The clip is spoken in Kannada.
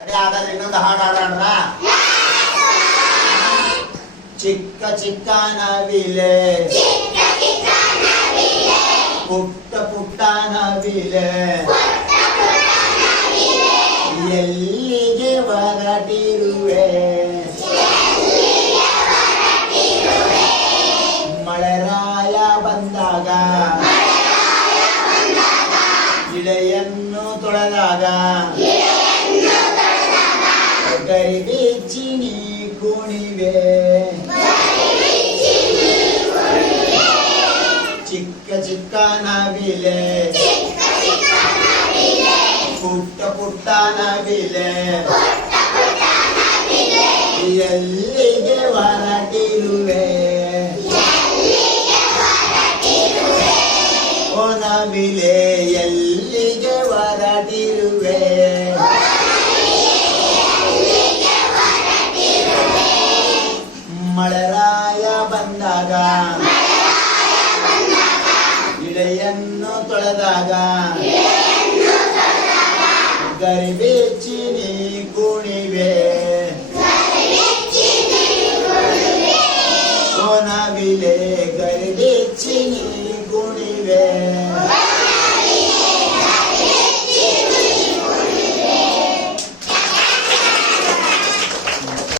ಹಾಗಾದ್ರೆ ಇನ್ನೊಂದು ಹಾಡು ಹಾಡೋಣ. ಚಿಕ್ಕ ಚಿಕ್ಕ ನವಿಲೆ ಪುಟ್ಟ ಪುಟ್ಟ ನವಿಲೆ ಎಲ್ಲಿಗೆ ಹೊರಟಿರುವೆ ಮಳೆರಾಯ ಬಂದಾಗ ಇಳೆಯನ್ನು ತೊಳೆದಾಗ ಗರಿಬಿಚ್ಚಿ ನೀ ಕುಣಿವೆ ಚಿಕ್ಕ ಚಿಕ್ಕ ನವಿಲೆ ಪುಟ್ಟ ಪುಟ್ಟ ನವಿಲೆ ಎಲ್ಲಿಗೆ ಹೊರಟಿರುವೆ ಓ ನವಿಲೆ ಎಲ್ಲಿಗೆ ಹೊರಟಿರುವೆ ಮಳೆರಾಯ ಬಂದಾಗ ಇಳೆಯನ್ನು ತೊಳೆದಾಗ